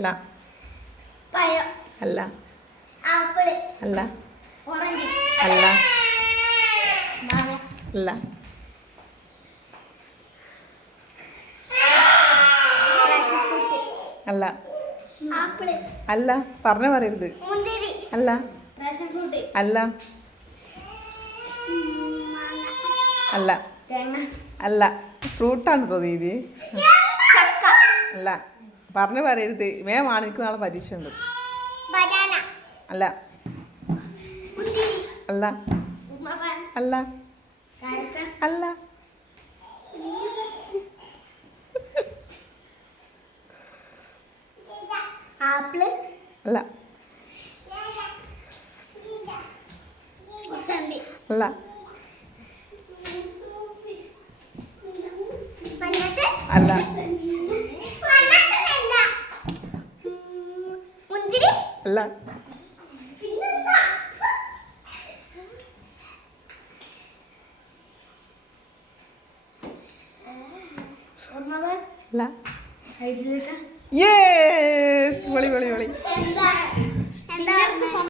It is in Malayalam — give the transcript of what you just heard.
അല്ല പഴം അല്ല ആപ്പിൾ അല്ല ഓറഞ്ച് അല്ല മാങ്ങ അല്ല പാഷൻ ഫ്രൂട്ട് അല്ല ആപ്പിൾ അല്ല പറഞ്ഞ പറയരുത് മുന്തിരി അല്ല പാഷൻ ഫ്രൂട്ട് അല്ല മാങ്ങ അല്ല തേങ്ങ അല്ല ഫ്രൂട്ടാണ് തോന്നിയത് ചക്ക അല്ല പറഞ്ഞു പറയരുത് വേഗമാണ് എനിക്ക് നാളെ പരീക്ഷ ഉണ്ട് ബനാന അല്ല മുന്തിരി അല്ല ഉമ്മപ്പഴം അല്ല കാരക്ക അല്ല ആപ്പിൾ അല്ല മുസമ്പി അല്ല അല്ല മുന്തിരി അല്ല അല്ല യേസ് പൊളി പൊളി പൊളി എന്താ